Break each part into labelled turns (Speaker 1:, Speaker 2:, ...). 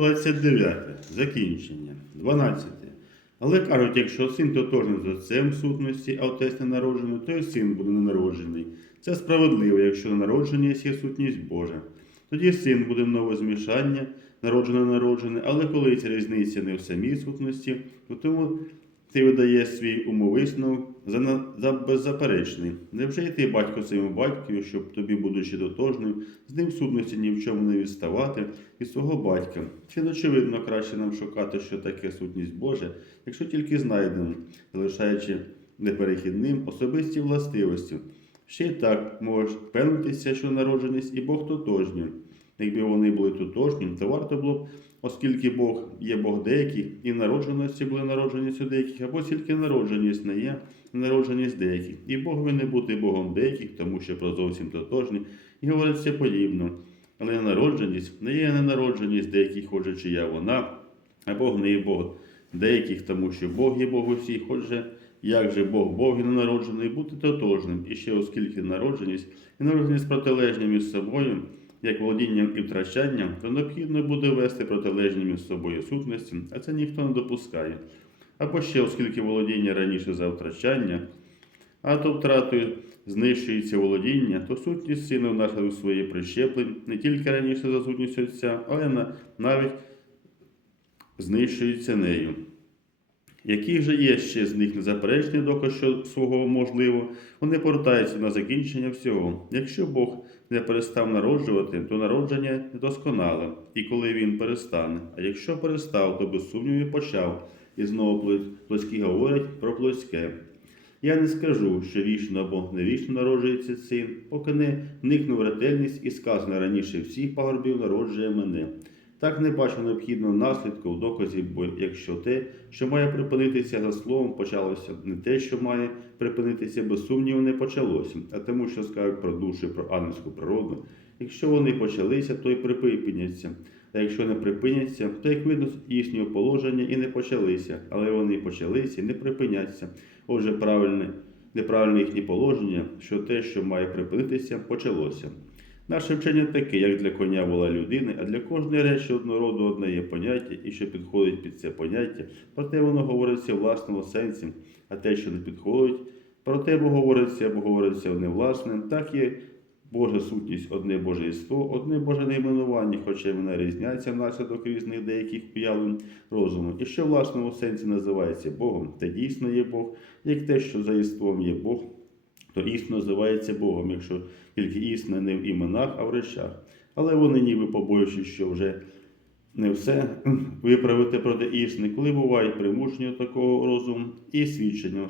Speaker 1: 129. Закінчення. 12. Але кажуть, якщо син тотожний з отцем в сутності, а отець не народжений, то й син буде ненароджений. Це справедливо, якщо ненародженість є сутність Божа. Тоді син буде нове змішання, народжене народжене, але коли ця різниця не в самій сутності, то тому ти видаєш свій умовисновок за, за беззаперечний. Невже й ти, батько своєму батькові, щоб тобі, будучи тотожним, з ним в сутності ні в чому не відставати від свого батька? Чи не очевидно краще нам шукати, що таке сутність Божа, якщо тільки знайдемо, залишаючи неперехідним особисті властивості? Ще й так можеш впевнитися, що народженість і Бог тотожні. Якби вони були тотожні, то варто було б, оскільки Бог є Бог деяких, і народженості були народженість у деяких, або тільки народженість не є народженість деяких. І Бог ви не бути Богом деяких, тому що про зовсім тотожні, і говорить все подібно. Але ненародженість не є ненародженість деяких, отже, чия вона, а Бог не є Бог деяких, тому що Бог є Бог усіх, отже, як же Бог Бог і ненароджений бути тотожним, і ще оскільки народженість і народженість протилежні між собою, як володінням і втрачанням, то необхідно буде вести протилежні між собою сутності, а це ніхто не допускає. Або ще, оскільки володіння раніше за втрачання, а то втратою знищується володіння, то сутність сина внаслідок своєї прищеплень не тільки раніше за сутність отця, але на- навіть знищується нею. Який же є ще з них незаперечний доказ, що свого можливо, вони повертаються на закінчення всього. Якщо Бог не перестав народжувати, то народження недосконале, і коли він перестане. А якщо перестав, то без сумніву почав. І знову плотські говорять про плотське. Я не скажу, що вічно або невічно народжується син, поки не вникну в ретельність і сказано раніше всіх пагорбів народжує мене. Так не бачу необхідного наслідку в доказі, бо якщо те, що має припинитися за словом, почалося, не те, що має припинитися без сумніву, не почалося, а тому, що скажуть про душу, про ангельську природу. Якщо вони почалися, то й припиняться. А якщо не припиняться, то як видно їхнього положення і не почалися, але вони почалися і не припиняться. Отже, правильне, неправильне їхнє положення, що те, що має припинитися, почалося. Наше вчення таке, як для коня вола людини, а для кожної речі однороду одне є поняття, і що підходить під це поняття, проте воно говориться в власному сенсі, а те, що не підходить, проте бо говориться або говориться в невласним, так є Божа сутність, одне Боже єство, одне Боже найменування, хоча вона різняться внаслідок різних деяких уявлень розуму. І що в власному сенсі називається Богом, те дійсно є Бог, як те, що за єством є Бог, то існо називається Богом, якщо тільки істина не в іменах, а в речах. Але вони ніби побоюючи, що вже не все виправити проти істини, коли буває примушення такого розуму і свідчення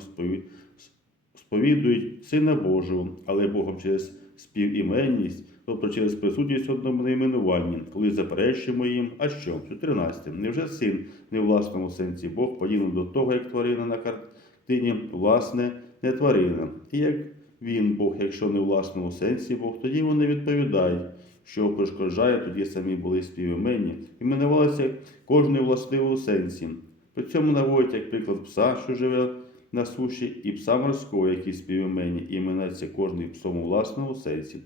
Speaker 1: сповідують Сина Божого, але Богом через співіменність, тобто через присутність в одному найменуванні, коли заперечуємо їм, а що? 14. Невже син не в власному сенсі Бог подібний до того, як тварина на картині, власне, не тварина. І як він Бог, якщо не в власному сенсі Бог, тоді вони відповідають, що перешкоджає, тоді самі були співіменні, іменувалися кожною властиву сенсі. При цьому наводять як приклад пса, що живе на суші, і пса морського, які співіменні, іменується кожний в своєму власному сенсі.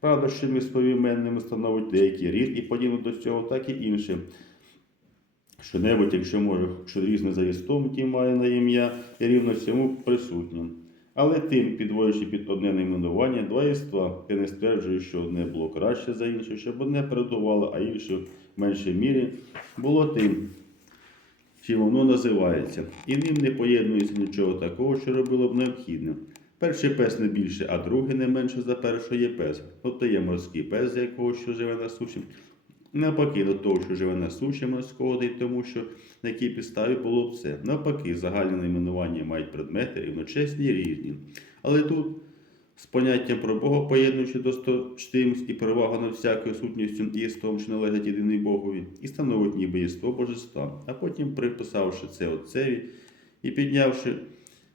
Speaker 1: Правда, що між співіменними становить деякий рід і подібно до цього, так і інше. Що-небудь, якщо може, що різне за єстом, тім має на ім'я і рівно цьому присутнім. Але тим, підводячи під одне найменування два єства, ти не стверджуєш, що одне було краще за інше, щоб одне передувало, а інше в меншій мірі було тим, чим воно називається, і ним не поєднується нічого такого, що робило б необхідним. Перший пес не більше, а другий не менше за першого є пес. Тобто є морський пес, за якого що живе на суші. Навпаки, до того, що живе на суші морського, тому, що на якій підставі було б це. Навпаки, загальне найменування мають предмети рівночесні і різні. Але тут з поняттям про Бога, поєднуючи досточтимість і перевагу над всякою сутністю і єством, що належить єдиний Богові, і становить ніби єство божества, а потім приписавши це отцеві і піднявши,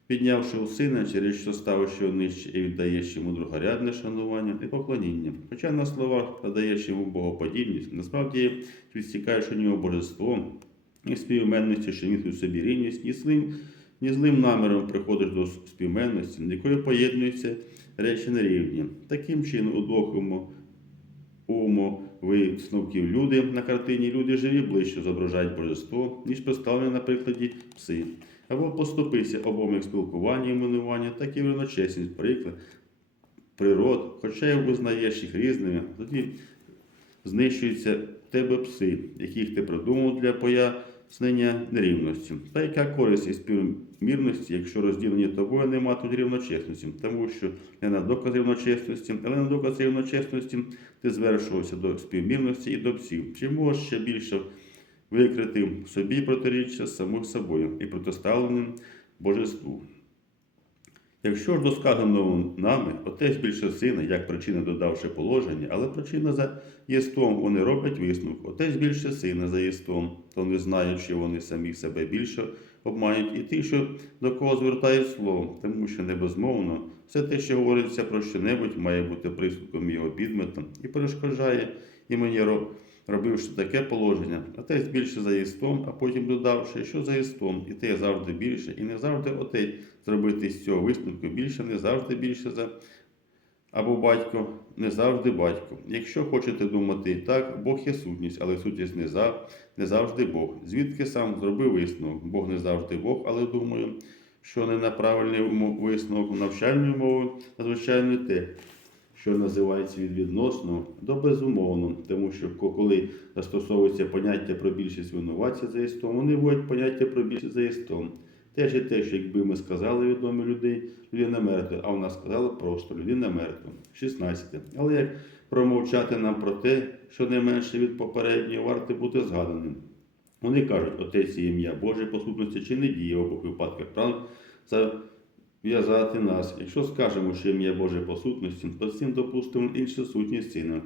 Speaker 1: піднявши у сина, через що ставиш його нижче і віддаєш йому другорядне шанування і поклоніння. Хоча на словах надаєш йому богоподібність, насправді відстікаєш у нього божество і співіменності, що містить у собі рівність, і злим, ні злим наміром приходиш до співменності, якою поєднуються речі на рівні. Таким чином, у двох умо, висновків люди на картині люди живі ближче зображають божество, ніж представлені на прикладі пси. Або поступися обом як спілкування і іменування, так і виночесність приклад, природ, хоча й визнаєш їх різними, тоді знищуються тебе пси, яких ти придумав для пояснення нерівності. Та яка користь із співмірності, якщо розділені тобою не матимуть рівночесності, тому що не на доказ рівночесності, але на доказ рівночесності ти звершувався до співмірності і до псів. Чи можеш ще більше викрити собі протиріччя з самим собою і протиставленим божеству? Якщо ж до сказаного нами, отець більше сина, як причина додавши положення, але причина за єством вони роблять висновок. Отець більше сина за єством, то не знають, що вони самі себе більше обманюють, і ті, що до кого звертають слово, тому що небезмовно все те, що говориться про що-небудь, має бути присудком його підметом і перешкоджає імені робивши таке положення, отець більше за єством, а потім додавши, що за єством, і те завжди більше, і не завжди отець зробити з цього висновку більше, не завжди більше за або батько, не завжди батько. Якщо хочете думати так, Бог є сутність, але сутність не, за, не завжди Бог. Звідки сам зробив висновок? Бог не завжди Бог, але думаю, що не на правильний висновок навчальної мови, надзвичайно те, що називається від відносно до безумовно, тому що коли застосовується поняття про більшість винуватця за істом, вони вводять поняття про більшість за істом. Теж і те, що якби ми сказали відомі людей, людина мертва, а вона сказала просто людина мертва. 16. Але як промовчати нам про те, що не менше від попереднього варте бути згаданим. Вони кажуть, отець і ім'я Боже по сутності чи не діє в обох випадках прав зав'язати нас. Якщо скажемо, що ім'я Боже по сутності, то цим допустимо іншу сутність сина.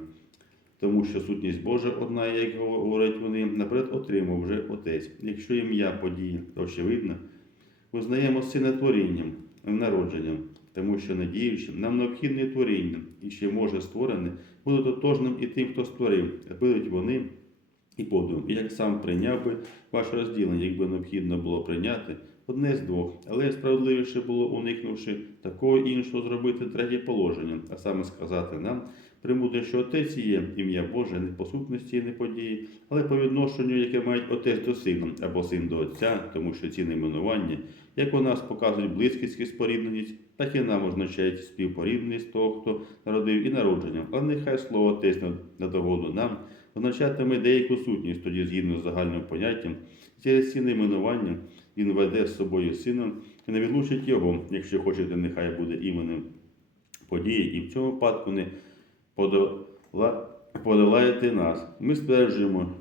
Speaker 1: Тому що сутність Божа одна, як говорять вони, наперед отримав вже отець. Якщо ім'я події, то очевидно, визнаємо сина творінням, народженням, тому що надіючим нам необхідне творіння, і ще може створене буде тотожним і тим, хто створив, будуть вони і подумав, і як сам прийняв би ваше розділення, якби необхідно було прийняти одне з двох, але справедливіше було, уникнувши такого іншого, зробити третє положення, а саме сказати нам, примуде, що отець є ім'я Боже не по сутності і не події, але по відношенню, яке мають отець до сина або син до отця, тому що ці найменування, як у нас показують близькість і спорідненість, так і нам означають співпорідність того, хто народив і народження. Але нехай слово отець на, на догоду нам означатиме деяку сутність, тоді згідно з загальним поняттям, через ці найменування він веде з собою сина і не відлучить його, якщо хочете, нехай буде іменем події, і в цьому випадку не подолаєте нас. Ми стверджуємо,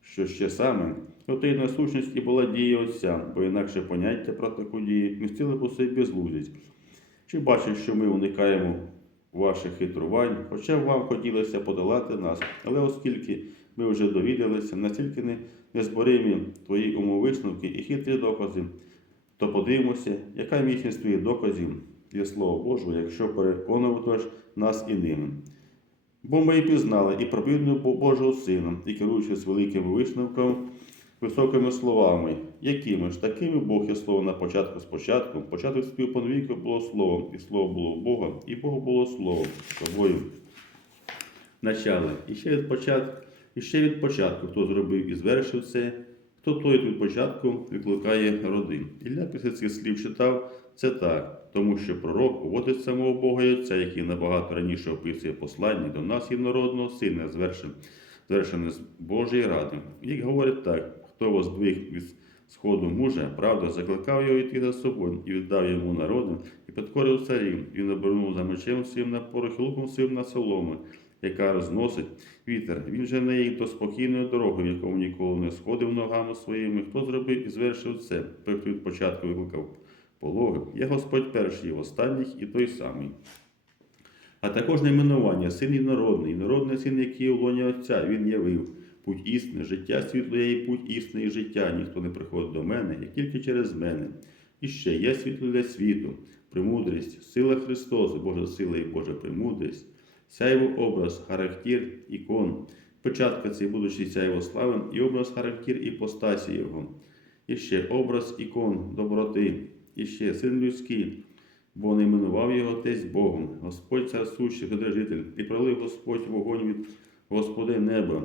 Speaker 1: що ще саме отейна сущність і була дія Отця, бо інакше поняття про таку дію містили у собі безглуздість. Чи бачиш, що ми уникаємо ваших хитрувань, хоча б вам хотілося подолати нас, але оскільки ми вже довідалися, настільки не незборимі твої умовисновки і хитрі докази, то подивимося, яка міцність твоїх доказів є Слово Божого, якщо переконуватиш нас і ними. Бо ми і пізнали і пробідну Божого Сина, і керуючись великим висновком, високими словами, якими ж такими Бог є слово на початку спочатку, початок співпонвіку було словом, і слово було в Бога, і Бог було словом тобою. Начали. І ще від початку, і ще від початку, хто зробив і звершив це, хто той від початку викликає родин. Ілля після цих слів читав це так, тому що пророк уводить самого Бога і Отця, який набагато раніше описує послання до нас єднородного сина, звершене, з Божої ради. Як говорить так, хто воздвиг від сходу мужа, правда, закликав його йти за собою і віддав йому народу, і підкорив царів. Він обернув за мечем своїм на порох і луком своїм на солому, яка розносить вітер. Він жене їх до спокійної дороги, в якому ніколи не сходив ногами своїми. Хто зробив і звершив це? Той, хто від початку викликав пологи. Є Господь перший, і останніх, і той самий. А також найменування син єднородний, народний і народний син, який у лоні Отця, він явив. Путь істини, життя світло є і путь істини і життя. Ніхто не приходить до мене, як тільки через мене. І ще є світло для світу, премудрість, сила Христос, Божа сила і Божа премудрість, сяйво образ, характер, ікон, початка цей будучий сяйво слави, і образ, характер і постасі Його. І ще образ ікон, доброти, і ще син людський, бо не іменував його отець Богом, Господь цар сущий, Вседержитель, і пролив Господь вогонь від Господи небо,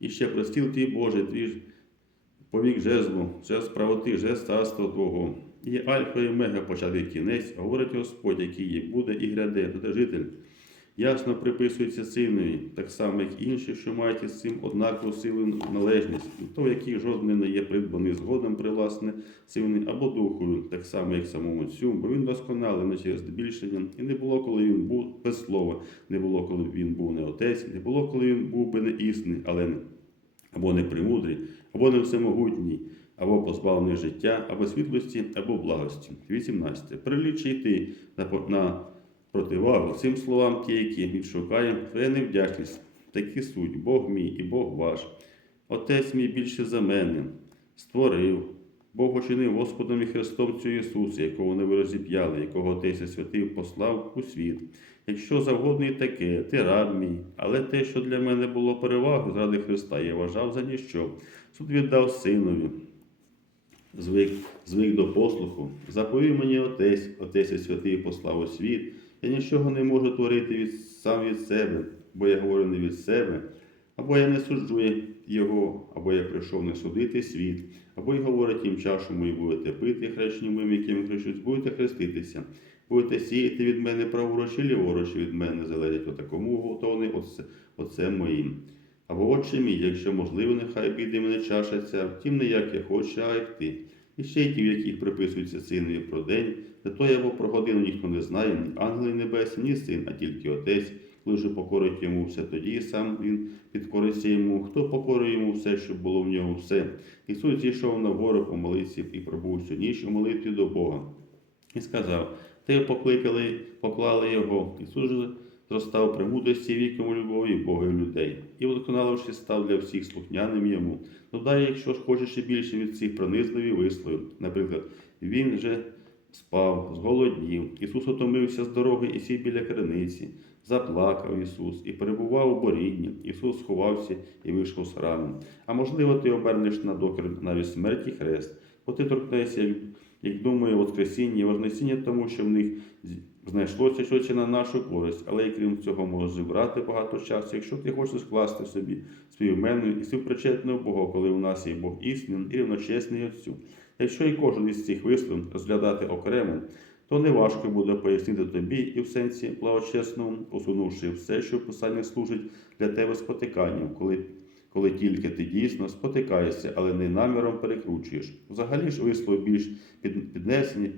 Speaker 1: і ще простіл твій Боже, твій повік жезлу, жест правоти, жест царства Твого. І Альфа і Омега початий кінець, говорить Господь, який є, буде і гряде, Вседержитель. Ясно приписується синові, так само, як інші, що мають із цим однакову силу належність, то який жодний не є придбаний згодом привласне сильний або духою, так само, як самому цю, бо він досконалий не через збільшення, і не було, коли він був без слова, не було, коли він був не отець, не було, коли він був би не істинний, але не або не премудрий, або не всемогутній, або позбавлений життя, або світлості, або благості. 18. Прилічи йти на, на противагу цим словам, ті, які відшукає, твоя невдячність, такі суть, Бог мій і Бог ваш. Отець мій більше за мене, створив. Бог очинив Господом і Христом цю Ісуса, якого ви розіп'яли, якого Отець і Святий послав у світ. Якщо завгодно і таке, ти раб мій, але те, що для мене було перевагою заради Христа, я вважав за ніщо. Суд віддав синові. Звик, звик до послуху. Заповів мені Отець, Отець і Святий послав у світ. Я нічого не можу творити від, сам від себе, бо я говорю не від себе, або я не суджу його, або я прийшов не судити світ, або й говорить їм чашу мою будете пити, хрещені моїм, яким хрещусь, будете хреститися. Будете сіяти від мене праворуч і ліворуч від мене залежить отакому готовний оце моїм. Або отче мій, якщо можливо, нехай піде мене чаша ця, втім не як я хочу, а як ти. І ще ті, в яких приписується синові про день, за то або про годину ніхто не знає, ні ангели небесні, ні син, а тільки отець, коли вже покорить йому все, тоді сам він підкориться йому, хто покорить йому все, щоб було в нього все. Ісус зійшов на гору помолився і пробув всю ніч у молитві до Бога. І сказав: Ти покликали, поклали його. Ісус же зростав премудрості віком у любові Бога і людей, і вдосконаливши став для всіх слухняним йому. Ну дай, якщо ж хочеш ще більше від цих пронизливі висловів. Наприклад, він же спав, зголоднів. Ісус отомився з дороги і сів біля криниці. Заплакав Ісус і перебував у борінні. Ісус сховався і вийшов з храму. А можливо, ти обернеш на докір навіть смерті хрест, бо ти торкнешся, як- думає, Воскресіння і Вознесіння, тому що в них знайшлося щось на нашу користь, але і крім цього може брати багато часу, якщо ти хочеш скласти собі співмену і співпричетного Бога, коли у нас є Бог істинний і рівночесний Отцю. Якщо і кожен із цих висловів розглядати окремо, то неважко буде пояснити тобі і в сенсі благочесному, усунувши все, що в Писанні служить для тебе спотиканням, коли, коли тільки ти дійсно спотикаєшся, але не наміром перекручуєш. Взагалі ж вислови більш піднесені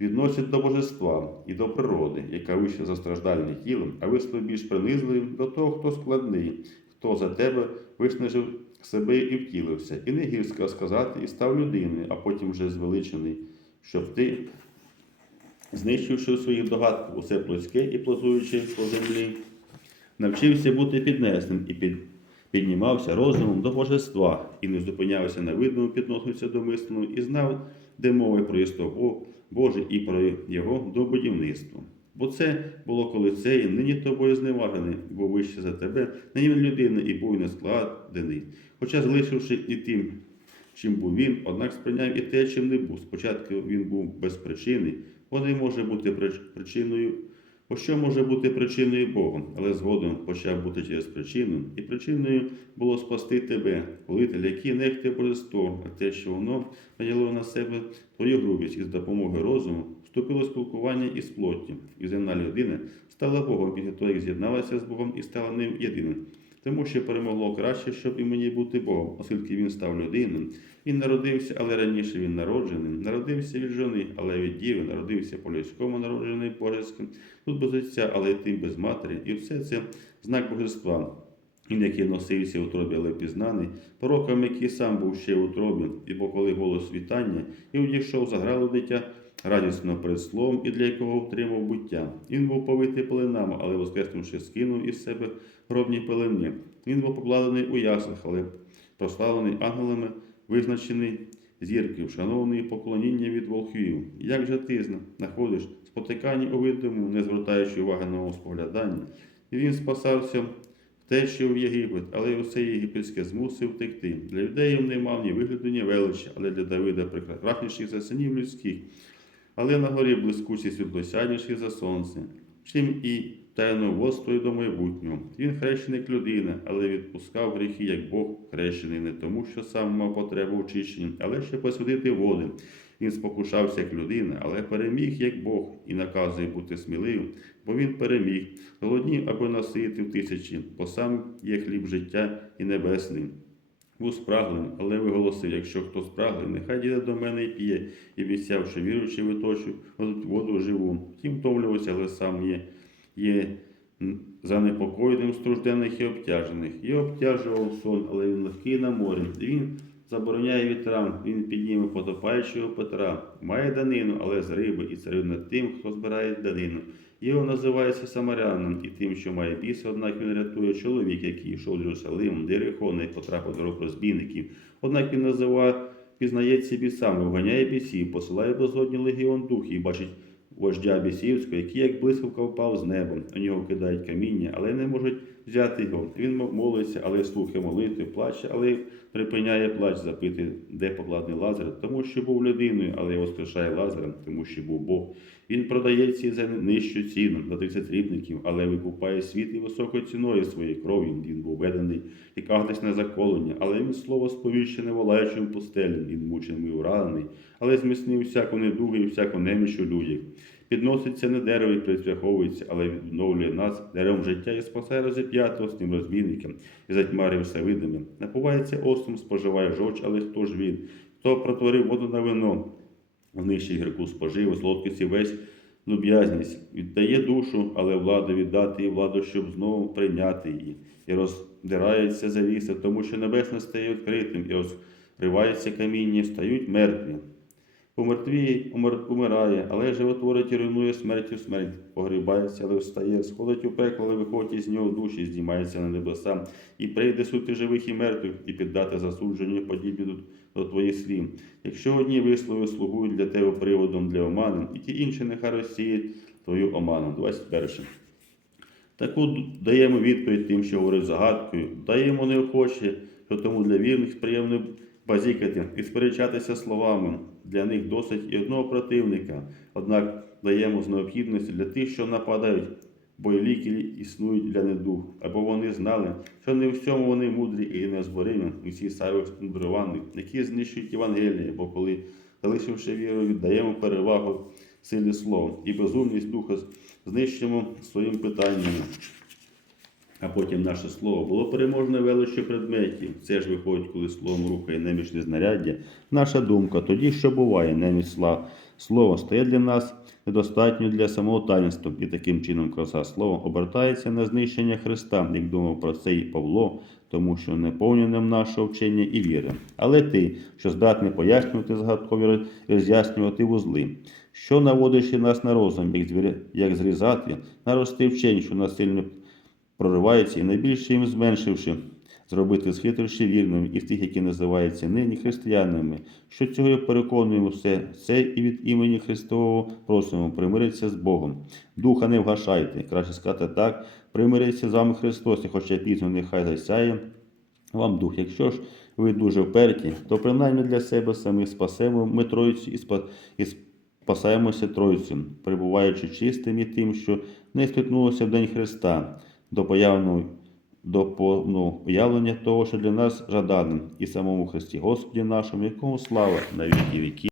Speaker 1: відносять до божества і до природи, яка вище за страждальне тілом, а вислови більш принизливі до того, хто складний, хто за тебе виснажив себе і втілився, і не гірсько сказати, і став людиною, а потім вже звеличений, щоб ти знищивши своїх догадках усе плотське і плазуючи по землі, навчився бути піднесним і під, піднімався розумом до божества, і не зупинявся на видному, підносився до мисленого, і знав, де мови про єство Боже і про його до будівництва. Бо це було коли цей, нині тобою зневажений, бо вище за тебе, нині він людина і був не. Хоча залишивши і тим, чим був він, однак сприйняв і те, чим не був. Спочатку він був без причини, бо не може бути причиною, бо що може бути причиною Богом, але згодом почав бути через причину, і причиною було спасти тебе, политель, який нехте божество, а те, що воно прийняло на себе твою грубість і з допомогою розуму вступило спілкування із плоттю, і земна людина стала Богом, після того, як з'єдналася з Богом і стала ним єдиним. Тому що перемогло краще, щоб і мені бути Богом, оскільки він став людиною. Він народився, але раніше він народжений. Народився від жони, але від діви, народився по людському народжений божеським. Тут без отця, але й тим без матері. І все це знак божества. Він, який носився в утробі, але пізнаний, пророком, який сам був ще в утробі, і бо коли голос вітання, і одійшов, заграло дитя радісно перед словом, і для якого втримав буття. Він був повитий пеленами, але воскреснувши, скинув із себе гробні пелени. Він був покладений у яслах, але прославлений ангелами, визначений зірки, вшанований поклоніння від волхвів. Як же ти знаходиш спотикання у видиму, не звертаючи уваги на споглядання? Він спасався втечі в Єгипет, але усе єгипетське змусив втекти. Для юдеїв не мав ні вигляду, ні величі, але для Давида прекрасніших за синів людських. Але на горі блискучий світлосяйніший за сонце. Чим і таїноводство і до майбутнього. Він хрещений як людина, але відпускав гріхи, як Бог хрещений, не тому, що сам мав потребу в очищенні, але щоб посудити води. Він спокушався як людина, але переміг як Бог і наказує бути сміливим, бо він переміг, голоднів або наситив тисячі, бо сам є хліб життя і небесний. Був спраглим, але виголосив, якщо хто спраглий, нехай діде до мене і п'є, і обіцяв, що віруючи виточу воду живу. Втім, втомлювався, але сам є, є занепокоєним струждених і обтяжених. І обтяжував сон, але він легкий на морі. Він забороняє вітрам, він підніме потопаючого Петра. Має данину, але з риби, і царює над тим, хто збирає данину. Його називається Самарянином і тим, що має біса, однак він рятує чоловік, який йшов з Єрусалимом, де і потрапив до рук розбійників. Однак він називає, пізнається бісами, вганяє бісів, посилає безодні легіон духів і бачить вождя бісівського, який як блискавка впав з неба. У нього кидають каміння, але не можуть взяти його. Він молиться, але слухає молитви, плаче, але припиняє плач, запити, де покладений Лазар, тому що був людиною, але воскрешає Лазарем, тому що був Бог. Він продає ці за нижчу ціну за 30 рібників, але викупає світ і високою ціною своєї крові. Він був ведений як агнець на заколення, але він слово сповіщене волаючим пустелем, він мучений і уранений, але зміцнив всяку недугу і всяку неміч у людях. Підноситься не дерево і присвяховується, але відновлює нас деревом життя і спасає розіп'ятого з тим розбійником і затьмарює все видиме. Напувається остром, споживає жовч, але хто ж він? Хто протворив воду на вино? В гірку спожив, солодкості весь люб'язність, віддає душу, але владу віддати і владу, щоб знову прийняти її. І роздирається завіса, тому що небесне стає відкритим, і розривається каміння, стають мертві. Помертвіє, умирає, але животворить і руйнує смертю смерть, погрібається, але встає, сходить у пекло, але виходить із нього душі, здіймається на небеса, і прийде сути живих і мертвих, і піддати засудженню подібні до, до твоїх слів. Якщо одні вислови слугують для тебе приводом для омани, і ті інші нехай розсіють твою оману. 21. Таку даємо відповідь тим, що говорить загадкою, даємо неохоче, що тому для вірних приємно базікати і сперечатися словами. Для них досить і одного противника, однак даємо з необхідності для тих, що нападають, бо і ліки існують для недуг, або вони знали, що не в всьому вони мудрі і незборимі, усі сайвих мудрованих, які знищують Євангеліє, бо коли, залишивши віру, віддаємо перевагу силі слова і безумність духа знищимо своїм питанням. А потім наше слово було переможне величі предметів. Це ж виходить, коли словом рухає немічне знаряддя. Наша думка тоді, що буває, неміч слав. Слово стає для нас недостатньо для самого таїнства, і таким чином краса слова обертається на знищення Христа, як думав про це і Павло, тому що неповненим нашого вчення і віри. Але ти, що здатний пояснювати загадкові роз'яснювати вузли, що наводиш нас на розум, як зрізати, нарости вчень, що насильно проривається і найбільше їм зменшивши, зробити схитривши вірними і тих, які називаються нині християнами, що цього й переконуємо все, це і від імені Христового просимо примиритися з Богом. Духа не вгашайте, краще сказати так, примириться з вами Христос, і хоча пізно нехай засяє вам дух. Якщо ж ви дуже вперті, то принаймні для себе самих спасемо ми Тройцю і, спа... спасаємося Тройцю, перебуваючи чистим і тим, що не спітнулося в день Христа, до появного до повного уявлення того, що для нас жаданим, і самому Христі Господі нашому, якому слава на віки віки.